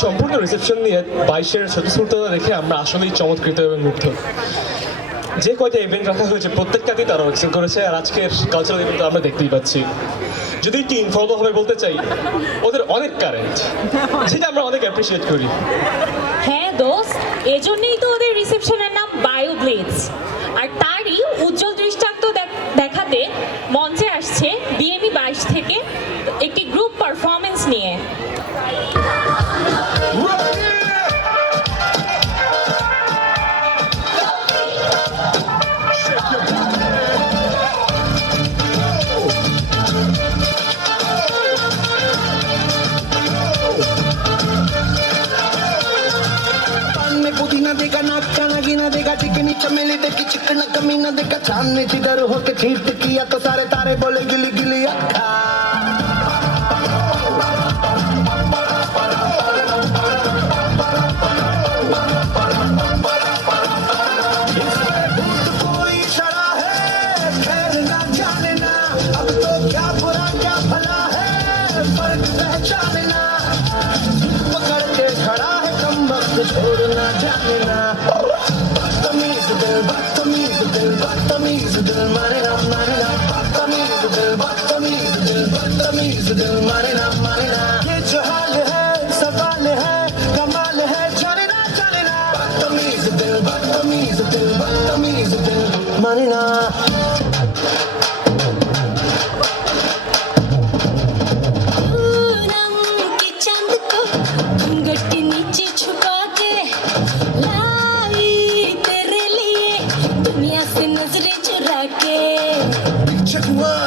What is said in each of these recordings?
সম্পূর্ণ রিসেপশন নিয়ে 22-এর স্বতঃস্ফূর্ততা দেখে আমরা আসলেই চমৎকৃত এবং মুগ্ধ। যে কয়টা ইভেন্ট রাখা হয়েছে প্রত্যেকটাতেই তারা এক্সেল করেছে, আর আজকের কালচারাল ইভেন্ট আমরা দেখতেই পাচ্ছি। যদি একটু ইনফর্মাল ভাবে বলতে চাই, ওদের অনেক কারেন্ট, যেটা আমরা অনেক অ্যাপ্রিসিয়েট করি। হ্যাঁ দোস্ত, এজন্যই তো ওদের রিসেপশনের নাম বায়ো ব্লেডস। আর তারই উজ্জ্বল দৃষ্টান্ত দেখাতে মঞ্চে আসছে বিএমই 22 থেকে একটি গ্রুপ পারফরমেন্স নিয়ে। पुदीना देखा नाक का नगीना देखा चिकनी चमेली देखी चिकना कमीना देखा चांद ने जिधर होके चीट किया तो सारे तारे बोले गिली गिली अक्खा कोई इशारा है खैर ना जाने ना, अब तो क्या बुरा क्या भला है फर्क पहचाने ना, पकड़ के खड़ा है कम वक्त छोड़ना जाने ना, बदतमीज दिल बदतमीज दिल बदतमीज दिल माने ना बदतमीज दिल बदतमीज दिल बदतमीज दिल माने ना ये जो हाल है सवाल है कमाल है जाने ना बदतमीज दिल बदतमीज दिल बदतमीज दिल माने ना।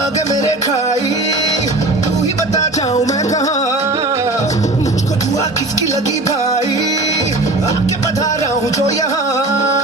आगे मेरे खाई तू ही बता जाऊं मैं कहाँ, मुझको दुआ किसकी लगी भाई, आके बता रहा हूँ जो यहाँ